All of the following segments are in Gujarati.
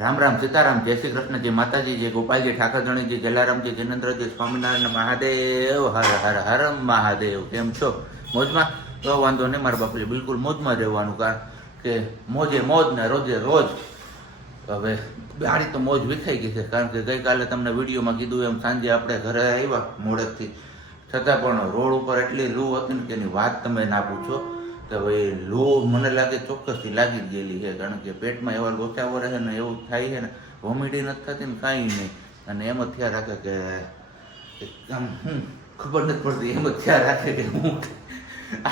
રામ રામ સીતારામ, જય શ્રી કૃષ્ણ, જય માતાજી, જય ગોપાલજી, ઠાકરધણીજી, જલારામજી, જિનેન્દ્રજી, સ્વામિનારાયણ મહાદેવ, હર હર હર મહાદેવ. કેમ છો? મોજમાં? તો વાંધો નહીં મારા બાપુજી, બિલકુલ મોજમાં રહેવાનું, કારણ કે મોજે મોજ ને રોજે રોજ. હવે ગાડી તો મોજ વિખાઈ ગઈ છે, કારણ કે ગઈકાલે તમને વિડીયોમાં કીધું એમ સાંજે આપણે ઘરે આવ્યા મોડેકથી, છતાં પણ રોડ ઉપર એટલી લૂ હતી ને કે એની વાત તમે ના પૂછો. કે ભાઈ લૂ મને લાગે ચોક્કસથી લાગી જ ગયેલી છે, કારણ કે પેટમાં એવા લોચાવો રહે ને એવું થાય છે ને, વોમિટી નથી થતી ને કાંઈ નહીં, અને એમ જ થયા રાખે કે આમ ખબર નથી પડતી, એમ જ થયા રાખે કે હું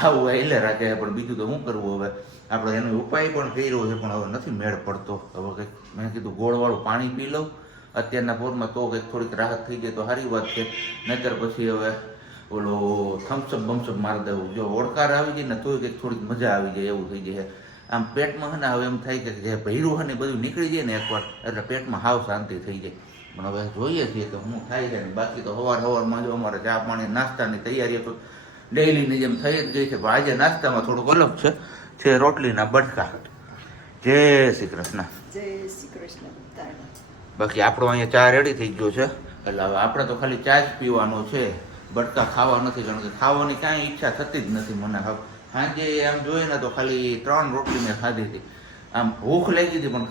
આવું એટલે રાખે. પણ બીજું તો શું કરવું હવે, આપણે એનો ઉપાય પણ કર્યો છે પણ હવે નથી મેળ પડતો. હવે કંઈક મેં કીધું ગોળવાળું પાણી પી લઉં અત્યારના પોરમાં, તો કંઈક થોડીક રાહત થઈ જાય તો સારી વાત છે. નહીતર પછી હવે ઓલો થમ્સઅપ બમ્સઅપ મારી દેવું, જો ઓળકાર આવી જાય ને તોય કંઈક થોડીક મજા આવી જાય એવું થઈ જાય. આમ પેટમાં છે ને હવે એમ થાય કે જે ભૈરું છે ને બધું નીકળી જાય ને એકવાર, એટલે પેટમાં હાવ શાંતિ થઈ જાય. પણ હવે જોઈએ છીએ કે શું થાય છે ને. બાકી તો સવારમાં જો અમારે ચા પાણી નાસ્તાની તૈયારી તો ડેઈલીની જેમ થઈ જ ગઈ છે, પણ આજે નાસ્તામાં થોડુંક અલગ છે રોટલીના બટકા. જય શ્રી કૃષ્ણ. જય શ્રી કૃષ્ણ. બાકી આપણો અહીંયા ચા રેડી થઈ ગયો છે, એટલે હવે આપણે તો ખાલી ચા જ પીવાનો છે, બટકા ખાવા નથી, કારણ કે ખાવાની કાંઈ ઈચ્છા થતી જ નથી મને. હવે સાંજે આમ જોઈએ ને તો ખાલી 3 રોટલી મેં ખાધી હતી, આમ ભૂખ લાગી હતી પણ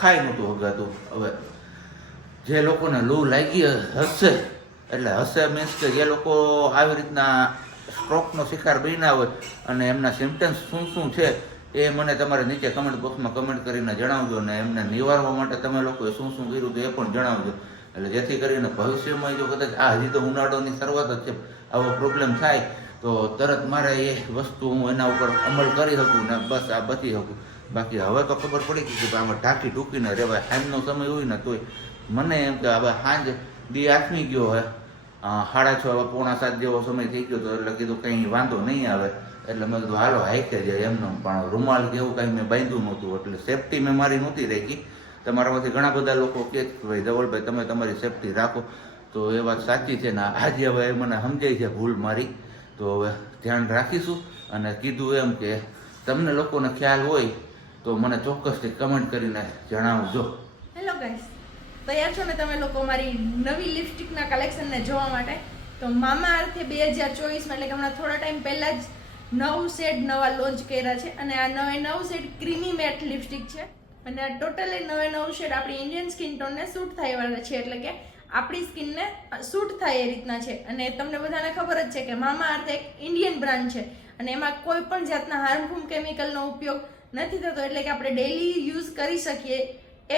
ખાઈ નહોતું હગાતું. હવે જે લોકોને લૂ લાગી હશે, એટલે હશે મીન્સ કે જે લોકો આવી રીતના સ્ટ્રોકનો શિકાર બન્યા હોય અને એમના સિમ્ટમ્સ શું શું છે એ મને તમારે નીચે કમેન્ટ બોક્સમાં કમેન્ટ કરીને જણાવજો, અને એમને નિવારવા માટે તમે લોકોએ શું શું કર્યું એ પણ જણાવજો. એટલે જેથી કરીને ભવિષ્યમાં જો કદાચ આ હજી તો ઉનાળોની શરૂઆત જ છે, આવો પ્રોબ્લેમ થાય તો તરત મારે એ વસ્તુ હું એના ઉપર અમલ કરી શકું ને બસ આ બચી શકું. બાકી હવે તો ખબર પડી ગઈ કે આમાં ઢાંકી ઢૂકીને રહેવાય. સાંજનો સમય હોય ને તોય મને એમ કે હવે સાંજ દી આથમી ગયો હોય, 6:30 પોણા 7 જેવો સમય થઈ ગયો તો એટલે કીધું કંઈ વાંધો નહીં આવે, એટલે મેં કીધું હાલો હાઈકે જાય એમનો. પણ રૂમાલ કે એવું કાંઈ મેં બાંધ્યું નહોતું, એટલે સેફટી મેં મારી નહોતી રાખી. તમારામાંથી ઘણા બધા લોકો કહે કે ભાઈ ધવલભાઈ તમે તમારી સેફટી રાખો, તો એ વાત સાચી છે ને. આજે હવે મને સમજાય છે ભૂલ મારી, તો હવે ધ્યાન રાખીશું. અને કીધું એમ કે તમને લોકોને ખ્યાલ હોય તો મને ચોક્કસથી કમેન્ટ કરીને જણાવજો. હેલો ગાઈસ, તૈયાર છો ને તમે લોકો મારી નવી લિપસ્ટિકના કલેક્શનને જોવા માટે? તો મામા અર્થે 2024માં એટલે કે હમણાં થોડા ટાઈમ પહેલા જ 9 શેડ નવા લોન્ચ કર્યા છે, અને આ 9 શેડ ક્રીમી મેટ લિપસ્ટિક છે, અને આ ટોટલી 9 શેડ આપણી ઇન્ડિયન સ્કિન ટોનને સૂટ થાય વાળા છે, એટલે કે આપણી સ્કિનને સૂટ થાય એ રીતના છે. અને તમને બધાને ખબર જ છે કે મામા અર્થ એક ઇન્ડિયન બ્રાન્ડ છે, અને એમાં કોઈ પણ જાતના હાર્મફુલ કેમિકલનો ઉપયોગ નથી થતો, એટલે કે આપણે ડેઈલી યુઝ કરી શકીએ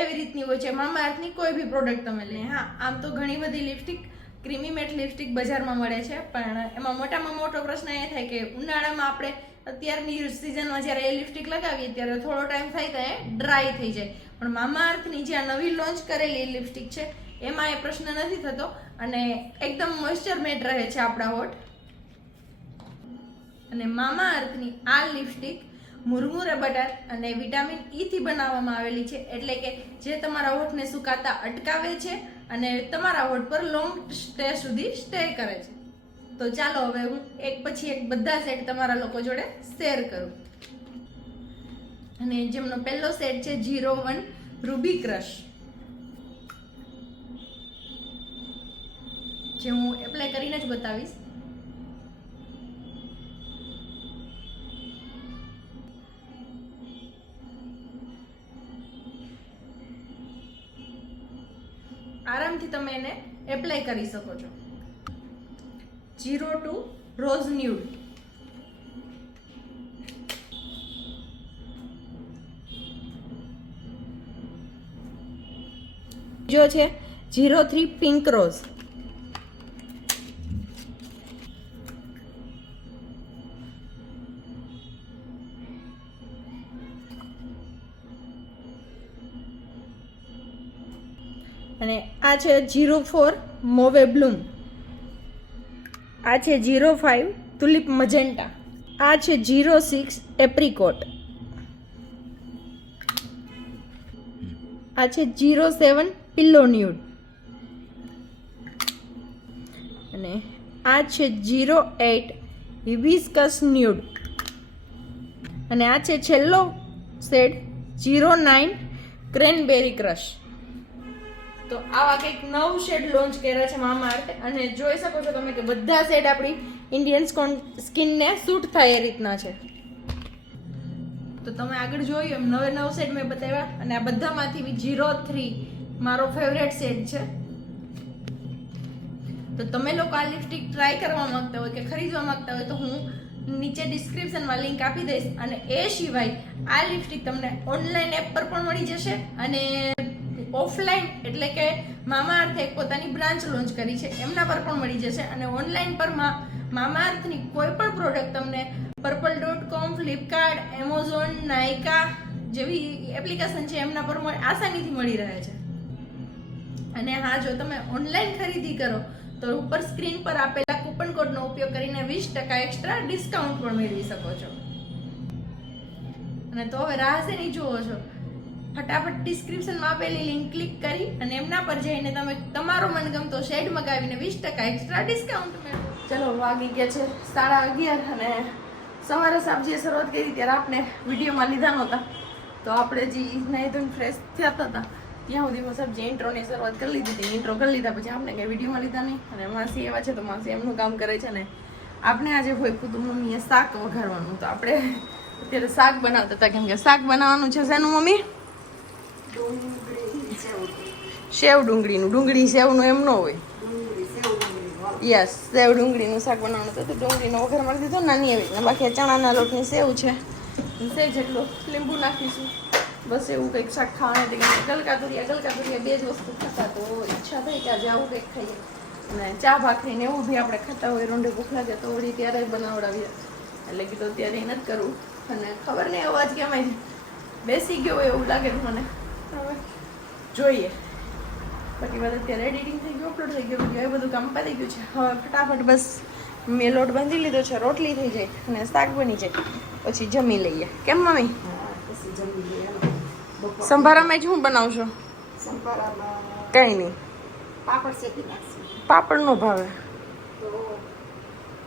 એવી રીતની હોય છે મામા અર્થની કોઈ બી પ્રોડક્ટ તમે લઈએ. હા, આમ તો ઘણી બધી લિપસ્ટિક ક્રીમી મેટ લિપસ્ટિક બજારમાં મળે છે, પણ એમાં મોટામાં મોટો પ્રશ્ન એ થાય કે ઉનાળામાં આપણે અત્યારની સિઝનમાં જ્યારે એ લિપસ્ટિક લગાવીએ ત્યારે થોડો ટાઈમ થાય તો એ ડ્રાય થઈ જાય. પણ મામા અર્થની જે આ નવી લોન્ચ કરેલી લિપસ્ટિક છે એમાં એ પ્રશ્ન નથી થતો, અને એકદમ મોઇસ્ચર મેટ રહે છે આપણા હોઠ. અને મામા અર્થની આ લિપસ્ટિક મુરમુરે બટર અને વિટામિન ઈ થી બનાવવામાં આવેલી છે, એટલે કે જે તમારા હોઠને સુકાતા અટકાવે છે અને તમારા હોઠ પર લોંગ સ્ટે સુધી સ્ટે કરે છે. તો ચાલો હવે હું એક પછી એક બધા સેટ તમારા લોકો જોડે શેર કરું. અને જેમનો પહેલો સેટ છે 01 રૂબી ક્રશ, જે હું એપ્લાય કરીને જ બતાવીશ. આરામથી તમે એને એપ્લાય કરી શકો છો. 02 રોઝ ન્યૂડ, જો છે 03 પિંક રોઝ, અને આ છે 04 મોવે બ્લૂમ, આ છે 05 તુલિપ મજેન્ટા, આ છે 06 એપ્રિકોટ, આ છે 07 પિલ્લો ન્યૂડ, અને આ છે 08 હિબિસ્કસ ન્યૂડ, અને આ છે છેલ્લો શેડ 09 ક્રેનબેરી ક્રશ. તો આવા કંઈક 9 શેડ લોન્ચ કર્યા છે મામા અર્થે અને જોઈ શકો છો તમે કે બધા શેડ આપણી ઇન્ડિયન સ્કિનને સૂટ થાય એ રીતના છે. તો તમે આગળ જોયું એમ 9 શેડ મેં બતાવ્યા અને આ બધામાંથી 03 મારો ફેવરેટ શેડ છે. તો તમે લોકો આ લિપસ્ટિક ટ્રાય કરવા માંગતા હોય કે ખરીદવા માંગતા હોય તો હું નીચે ડિસ્ક્રિપ્શનમાં લિંક આપી દઈશ. અને એ સિવાય આ લિપસ્ટિક તમને ઓનલાઈન એપ પર પણ મળી જશે અને ઓફલાઈન એટલે કે મામા અર્થે એક પોતાની બ્રાન્ચ લોન્ચ કરી છે એમના પર પણ મળી જશે. અને ઓનલાઈન પર મામા અર્થની કોઈ પણ પ્રોડક્ટ તમને purple.com, ફ્લિપકાર્ટ, એમેઝોન, નાયકા જેવી એપ્લિકેશન છે એમના પર આસાનીથી મળી રહે છે. અને હા, જો તમે ઓનલાઈન ખરીદી કરો તો ઉપર સ્ક્રીન પર આપેલા કૂપન કોડનો ઉપયોગ કરીને 20% એક્સ્ટ્રા ડિસ્કાઉન્ટ પણ મેળવી શકો છો. અને તો હવે રાહ શેની જુઓ છો? ફટાફટ ડિસ્ક્રિપ્શનમાં આપેલી લિંક ક્લિક કરી અને એમના પર જઈને તમે તમારો મનગમતો શેડ મગાવીને 20% એક્સ્ટ્રા ડિસ્કાઉન્ટ મેળવો. ચલો, વાગી ગયા છે 11:30 અને સવારે સબ્જીએ શરૂઆત કરી ત્યારે આપણે વિડીયોમાં લીધા નહોતા. તો આપણે જે નાઈ ધોઈને ફ્રેશ થયા હતા ત્યાં સુધીમાં સબ્જી ઇન્ટ્રોની શરૂઆત કરી લીધી હતી. ઇન્ટ્રો કરી લીધા પછી આપણે કંઈ વિડીયોમાં લીધા નહીં. અને માસી એવા છે તો માસી એમનું કામ કરે છે ને આપણે આજે હોય તો મમ્મીએ શાક વઘારવાનું. તો આપણે અત્યારે શાક બનાવતા હતા કેમ કે શાક બનાવવાનું છે શેનું મમ્મી? સેવ ડુંગળીનું. ડુંગળી સેવનું એમ ન હોય. યસ, સેવ ડુંગળીનું શાક બનાવવાનું હતું તો ડુંગળીનો વઘાર મારી દીધો નાની એવી રીતના. બાકી ચણાના લોટની સેવ છે, સેવ જેટલું લીંબુ નાખીશું બસ. એવું કંઈક શાક ખાવાનું હતું. ગલકાતુરિયા બે જ વસ્તુ ખાતા તો ઈચ્છા થઈ કે આજે આવું કંઈક ખાઈએ. અને ચા ભાખરીને એવું બી આપણે ખાતા હોય રોંઢે ભૂખ લાગે તો વળી ત્યારે બનાવડાવીએ. એટલે કીધું ત્યારે નથી કરવું. અને ખબર નહીં અવાજ કેમ બેસી ગયો હોય એવું લાગે મને. હવે જોઈએ. બાકી બધું અત્યારે એડિટિંગ થઈ ગયું, અપલોડ થઈ ગયું વિડીયો, એ બધું કામ પતી ગયું છે. હવે ફટાફટ બસ મેં લોટ બાંધી લીધો છે, રોટલી થઈ જાય અને શાક બની જાય પછી જમી લઈએ. કેમ મમ્મી? સંભારામાં જ હું બનાવશો? કઈ નહીં, પાપડ શેકી નાખશું. પાપડ નો ભાવે તો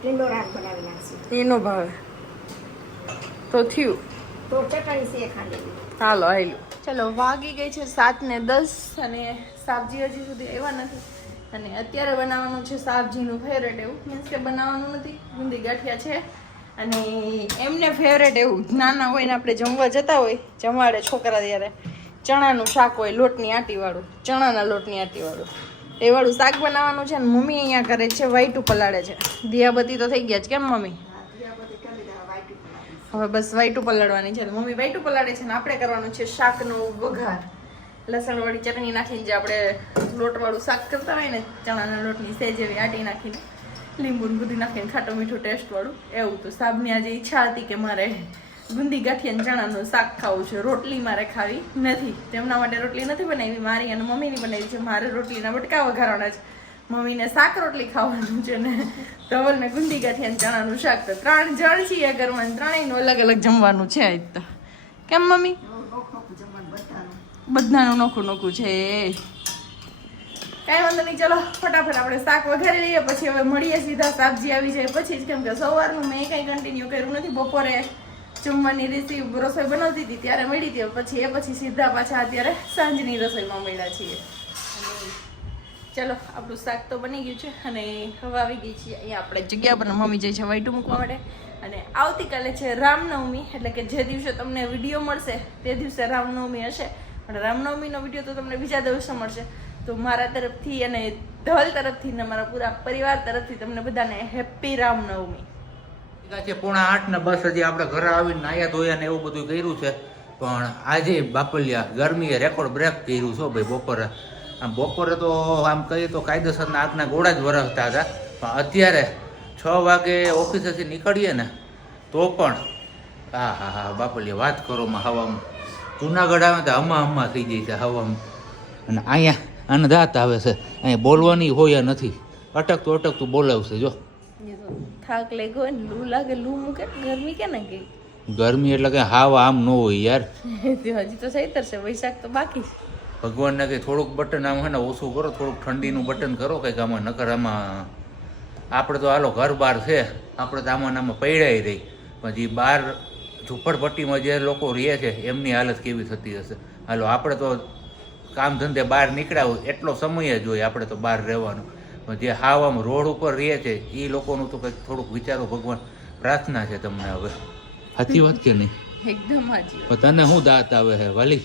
લીંડો રાત બનાવી નાખશું. એનો ભાવે તો થયું. તો ચટણી છે ખાંડેલી. હાલો આયલું. ચલો, વાગી ગઈ છે 7:10 અને સાબજી હજી સુધી આવ્યા નથી. અને અત્યારે બનાવવાનું છે સાબજીનું ફેવરેટ એવું, મીન્સ કે બનાવવાનું નથી, બુંદી ગાંઠિયા છે. અને એમને ફેવરેટ એવું નાના હોય ને આપણે જમવા જતા હોય જમવાડે છોકરા ત્યારે ચણાનું શાક હોય, લોટની આટીવાળું, ચણાના લોટની આટીવાળું એ વાળું શાક બનાવવાનું છે. ને મમ્મી અહીંયા કરે છે વાઈટું પલાળે છે. દિયાબત્તી તો થઈ ગયા છે કેમ મમ્મી? હવે બસ વાઈટું પલાળવાની છે. મમ્મી વાઈટું પલાળે છે ને આપણે કરવાનું છે શાકનો વઘાર. લસણવાળી ચટણી નાખીને જે આપણે લોટવાળું શાક કરતા હોય ને ચણાના લોટની સેજ એવી આટી નાખીને લીંબુ બધું નાખીને ખાટું મીઠું ટેસ્ટવાળું એવું. તો સાબની આજે ઈચ્છા હતી કે મારે ગુંદી ગાંઠિયા ચણાનું શાક ખાવું છે, રોટલી મારે ખાવી નથી. તેમના માટે રોટલી નથી બનાવી, મારી અને મમ્મીની બનાવી છે. મારે રોટલીના બટકા વઘારવાના છે, મમ્મીને શાક રોટલી ખાવાનું છે ને ધવલને ગુંદી ગાંઠિયા ચણાનું શાક. તો 3 જણ છીએ ઘરમાં, ત્રણેયનું અલગ અલગ જમવાનું છે આજ તો. કેમ મમ્મી? બધાનું નોખું નોખું છે. કાંઈ વાંધો નહીં, ચલો ફટાફટ આપણે શાક વઘારી લઈએ પછી હવે મળીએ સીધા. સબ્જી આવી જાય પછી જ, કેમ કે સવારનું મેં કંઈ કન્ટિન્યુ કર્યું નથી. બપોરે જમવાની રસોઈ બનાવતી હતી ત્યારે મળી હતી, પછી સીધા પાછા અત્યારે સાંજની રસોઈમાં મળ્યા છીએ. ચલો, આપણું શાક તો બની ગયું છે અને હવે આવી ગઈ છીએ અહીંયા આપણે જગ્યા પર. મમ્મી જાય છે વાઈટું મૂકવા માટે. અને આવતીકાલે છે રામનવમી, એટલે કે જે દિવસે તમને વિડીયો મળશે તે દિવસે રામનવમી હશે. પણ રામનવમીનો વિડીયો તો તમને બીજા દિવસે મળશે. તો મારા તરફથી અને ધવલ તરફથી અને મારા પૂરા પરિવાર તરફથી તમને બધાને હેપી રામનવમી. છે 7:45 ને બસ હજી આપણે ઘરે આવીને નાયા ધોયા ને એવું બધું કર્યું છે. પણ આજે બાપલિયા ગરમીએ રેકોર્ડ બ્રેક કર્યું છે ભાઈ. બપોરે તો આમ કહીએ તો કાયદેસરના આગના ગોળા જ વરસતા હતા. પણ અત્યારે 6 વાગે ઓફિસેથી નીકળીએ ને તો પણ હા બાપલિયા વાત કરોમાં હવામાં. જુનાગઢ આવે તો હમા થઈ જાય છે હવામાં. અને અહીંયા આને દાંત આવે છે, અહીંયા બોલવાની હોય નથી, અટકતું બોલાવશે. જો થાક લાગ્યો ને લૂ લાગે, લૂ મૂકે ગરમી કે ને ગઈ ગરમી એટલે કે હાવા આમ ન હોય યાર. હજી તો સહી તરશે, વૈશાખ તો બાકી. ભગવાનને કંઈ થોડુંક બટન આમ હે ને ઓછું કરો, થોડુંક ઠંડીનું બટન કરો કંઈક આમાં. નકર આમાં આપણે તો હાલો ઘર બહાર છે, આપણે તો આમાં પૈડાઈ રહી. પણ જે બહાર ઝૂંપડપટ્ટીમાં જે લોકો રહે છે એમની હાલત કેવી થતી હશે. હાલો આપણે તો કામ ધંધે બહાર નીકળ્યા હોય એટલો સમય જ હોય આપણે તો બહાર રહેવાનો. પણ જે હાવ આમ રોડ ઉપર રહે છે એ લોકોનું તો કંઈક થોડુંક વિચારો ભગવાન. પ્રાર્થના છે તમને હવે. સાચી વાત કે નહીં? એકદમ હાજી. પણ તને શું દાંત આવે છે વાલી?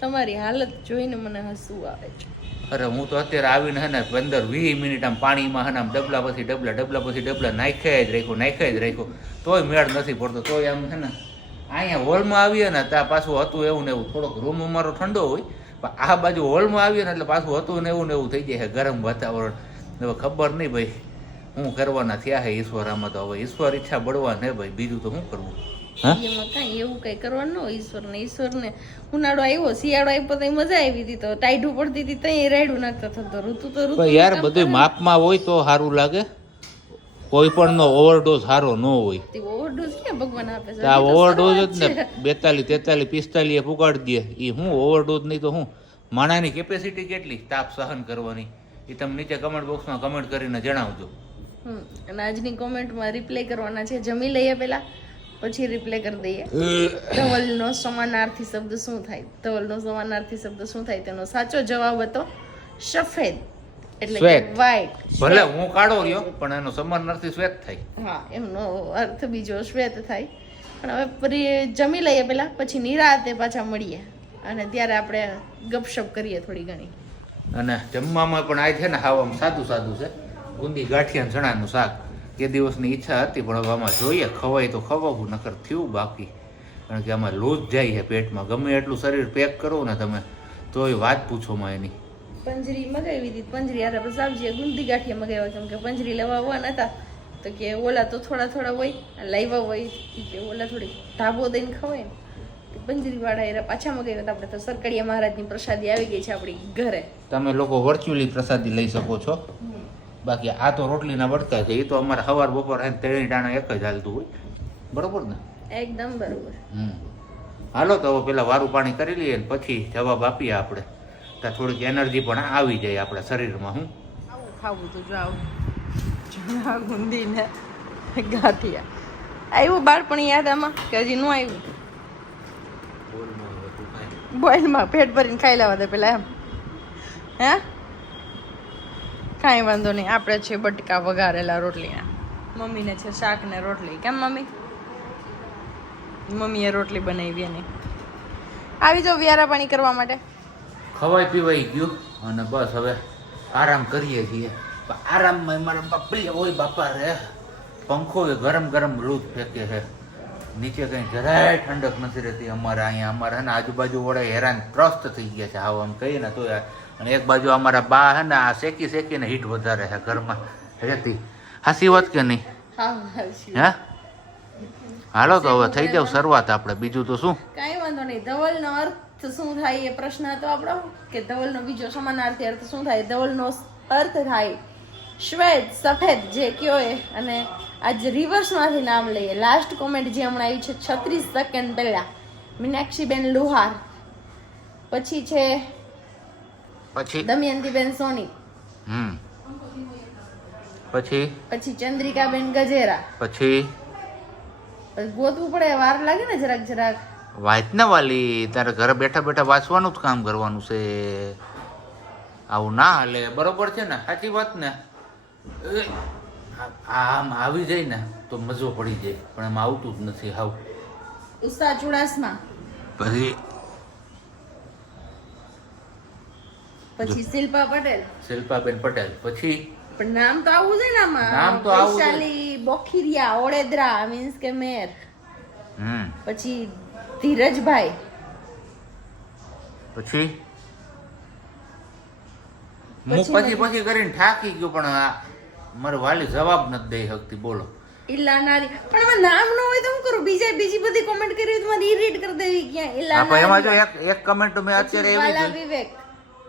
તમારી હાલત જોઈને મને હસવું આવે છે. અરે હું તો અત્યારે આવીને હે ને 15-20 મિનિટ આમ પાણીમાં હે ને આમ ડબલા પછી ડબલા નાખ્યા જ રાખ્યો તોય મેળ નથી પડતો. તોય આમ છે ને અહીંયા હોલમાં આવીએ ને ત્યાં પાછું હતું એવું ને એવું. થોડોક રૂમ અમારો ઠંડો હોય પણ આ બાજુ હોલમાં આવીએ ને એટલે પાછું હતું ને એવું થઈ જાય છે ગરમ વાતાવરણ. હવે ખબર નહીં ભાઈ શું કરવાના થયા છે ઈશ્વર આમાં. તો હવે ઈશ્વર ઈચ્છા બળવા ને ભાઈ, બીજું તો શું કરવું? એમાં કઈ એવું કઈ કરવાનું ન હોય. ઈશ્વરને ઉનાળો આવ્યો, શિયાળો આવ્યો તો મજા આવી હતી, તો ટાઈઢું પડતી હતી તઈ રાયડું નાખતા થતો. ઋતુ તો ઋતુ યાર બધું માપમાં હોય તો સારું લાગે. કોઈ પણ નો ઓવરડોઝ સારો ન હોય. ઓવરડોઝ ક્યાં ભગવાન આપે છે? આ ઓવરડોઝ જ ને 42, 43, 45 એ પુગાડી દે. એ હું ઓવરડોઝ નહીં તો હું? માણાની કેપેસિટી કેટલી તાપ સહન કરવાની એ તમે નીચે કમેન્ટ બોક્સમાં કમેન્ટ કરીને જણાવજો. અને આજની કોમેન્ટમાં રિપ્લાય કરવાના છે. જમી લઈએ પેલા, પછી રિપ્લાય કરી દઈએ. ધવલનો સમાનાર્થી શબ્દ શું થાય? ધવલનો સમાનાર્થી શબ્દ શું થાય? તેનો સાચો જવાબ હતો સફેદ, એટલે કે વ્હાઈટ. ભલે હું કાળો રહ્યો પણ એનો સમાનાર્થી શ્વેત થાય. હા, એમનો અર્થ બીજો શ્વેત થાય. પણ હવે જમી લઈએ પેલા, પછી નિરાતે પાછા મળીએ અને ત્યારે આપણે ગપશપ કરીએ થોડી ઘણી. અને જમવામાં પણ આ છે ને હાવ સાદું છે. ગુંદી ગાંઠિયા ચણાનું શાક. તે દિવસની ઈચ્છા હતી પણ હવે આમાં જોઈએ ખવાય તો ખવાવું, નકર થયું બાકી. કારણ કે આમાં લોજ જાય છે પેટમાં. ગમે એટલું શરીર પેક કરો ને તમે તોય વાત પૂછોમાં એની. પંજરી મગાવી હતી, પંજરી યાર આપણે સાબજીએ ગુંદી ગાંઠિયા મગાવ્યા. કેમ કે પંજરી લેવા આવવાના હતા તો કે ઓલા તો થોડા હોય, લાવ્યા હોય કે ઓલા થોડી ઢાબો દઈને ખવાય ને. પંજરી વાળા એરા પાછા મગાવ્યા હતા. આપણે તો સરકડિયા મહારાજની પ્રસાદી આવી ગઈ છે આપણી ઘરે. તમે લોકો વર્ચ્યુઅલી પ્રસાદી લઈ શકો છો. બાકી આ તો રોટલીના વડકા છે. એ તો અમારે સવાર બપોર ત્રણેય ટાણા એક જ હાલતું હોય. બરોબર ને? એકદમ બરોબર. હાલો તો હવે પેલા વારું પાણી કરી લઈએ ને પછી જવાબ આપીએ આપણે. ત્યાં થોડીક એનર્જી પણ આવી જાય આપણા શરીરમાં. હું આવું ખાવું તો જો આવું ચણા ગુંદી ને ગાંઠિયા આવ્યું બાળપણ યાદ આમાં કે હજી ન આવ્યું? બોઇલમાં પેટ ભરીને ખાઈ લેવા દે પેલા એમ. હે કાંઈ વાંધો નહીં. આપણે છે બટકા વઘારેલા રોટલીના. મમ્મીને છે શાક ને રોટલી. કેમ મમ્મી? મમ્મીએ રોટલી બનાવી નહીં. આવી જાઓ વ્યારા પાણી કરવા માટે. ખવાઈ પીવાઈ ગયું અને બસ હવે આરામ કરીએ છીએ. આરામમાં મારા બાપલી હોય બાપા રે. પંખો ગરમ લૂજ ફેંકે છે. નીચે કઈ જરાય ઠંડક નથી રહેતી અમારે અહીંયા. અમારે હે ને આજુબાજુ વડે હેરાન ત્રસ્ત થઈ ગયા છે. આવું આમ કહીએ ને તો. અને એક બાજુ અમારા બા હે ને આ શેકીને હીટ વધારે છે ઘરમાં રહેતી. હાસી વાત કે નહીં? હે હાલો તો હવે થઈ જાવ શરૂઆત આપણે. બીજું તો શું? કાંઈ વાંધો નહીં. ધવલનો અર્થ શું થાય એ પ્રશ્ન હતો આપણો, કે ધવલનો બીજો સમાનાર્થી અર્થ શું થાય? ધવલનો અર્થ થાય શ્વેત, સફેદ જે કયો એ. અને આજ રિવર્સમાંથી નામ લઈએ. લાસ્ટ કોમેન્ટ જે હમણાં આવી છે 36 સેકન્ડ પહેલા, મીનાક્ષીબેન લુહાર. પછી છે દમયંતીબેન સોની. પછી ચંદ્રિકાબેન ગજેરા. પછી ગોતવું પડે, વાર લાગે ને જરાક. વાંચ ને વાલી, તારે ઘરે બેઠા વાંચવાનું જ કામ કરવાનું છે. આવું ના હાલે. બરોબર છે ને? સાચી વાત ને? આમ આવી જાય ને તો મજો પડી જાય, પણ એમ આવતું જ નથી. હાવ ઉષા ચુડાસમા. પછી શિલ્પાબેન પટેલ. પછી પણ નામ તો આવું છે ને આમાં. નામ તો આવું. વૈશાલી બોખીરિયા ઓડેદરા મીન્સ કે મેર. પછી ધીરજભાઈ. પછી પછી કરીને થાકી ગયો. પણ મારે વાલી જવાબ નથી દઈ શકતી. બોલો ઈલા નારી. પણ એમાં નામ ન હોય તો શું કરું? બીજી બધી કોમેન્ટ કરી તો મારી રીડ કરી દેવી. ક્યાં ઈલા નારી? એમાં જો એક કમેન્ટ મેં અત્યારે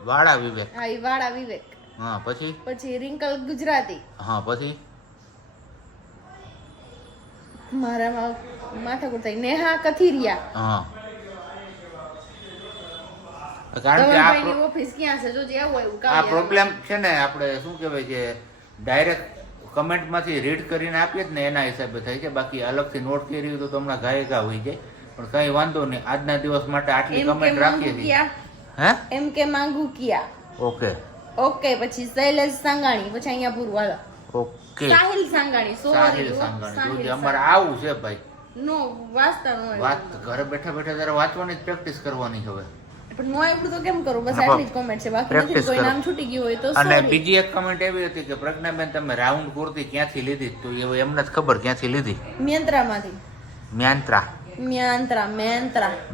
વાળા વિવેક. હા, ઈ વાળા વિવેક. હા. પછી રિંકલ ગુજરાતી. હા. પછી મારામાં માથાકૂટ થઈ. નેહા કથિરિયા. હા. કારણ કે આ ઓફિસ ક્યાં છે? જો આવું એવું આ પ્રોબ્લેમ છે ને. આપણે શું કહેવાય છે, ડાયરેક્ટ કમેન્ટમાંથી રીડ કરીને આપીએ જ ને એના હિસાબે થાય છે. બાકી અલગથી નોટ કરી તો હમણાં ઘા હોય જાય. પણ કઈ વાંધો નહીં, આજના દિવસ માટે આટલી એમ કે કમેન્ટ માંગુ રાખીએ છીએ. કિયા હે એમ કે માંગુ કિયા ઓકે ઓકે પછી શૈલેષ સાંગાણી પછી અહીંયા પૂરું હાલો ઓકે સાહિલ સાંગાણી સાહિલ સાંગાણી અમારે આવું છે ભાઈ. નો વાંચતા નો વાત ઘરે બેઠા બેઠા તારે વાંચવાની જ પ્રેક્ટિસ કરવાની હવે. પણ નો એટલું તો કેમ કરું બસ હા, આટલી જ કોમેન્ટ છે બાકી નથી practice કોઈ કરો. નામ છૂટી ગયું હોય તો અને sorry. બીજી એક કમેન્ટ એવી હતી કે પ્રજ્ઞાબેન તમે રાઉન્ડ કુર્તી ક્યાંથી લીધી? તો એ એમને જ ખબર ક્યાંથી લીધી. મ્યંત્રામાંથી મ્યાન્ત્રા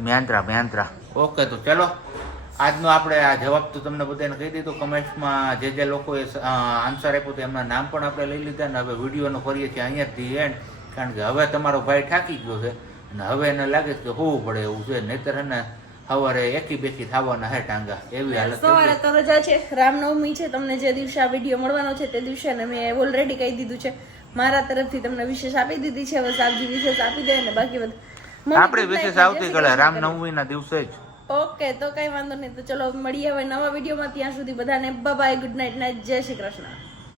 મ્યાંત્રા ઓકે તો ચલો આજનો આપણે આ જવાબ તો તમને બધાને કહી દીધું. કમેન્ટ્સમાં જે લોકોએ આન્સર આપ્યો તો એમના નામ પણ આપણે લઈ લીધા. ને હવે વિડીયોનો કરીએ છીએ અહીંયાથી એન્ડ, કારણ કે હવે તમારો ભાઈ થાકી ગયો છે અને હવે એને લાગે છે કે હોવું પડે એવું છે, નહીતર એને સવારે એકી બેકી થવાના હે ટાંગા એવી હાલત થઈ સવારે ગઈ. તો રજા છે, રામનવમી છે, તમને જે દિવસે આ વિડીયો મળવાનો છે તે દિવસે અને મેં ઓલરેડી કહી દીધું છે મારા તરફથી તમને વિશેષ આપી દીધી છે. હવે સાબજી વિશેષ આપી દે ને બાકી બધું આપણે વિશેષ આવતીકાલે રામનવમીના દિવસે જ. ઓકે તો કઈ વાંધો નહીં, તો ચલો મળીએ હવે નવા વિડીયોમાં. ત્યાં સુધી બધાને બાય, ગુડ નાઇટ નાઇટ, જય શ્રી કૃષ્ણ.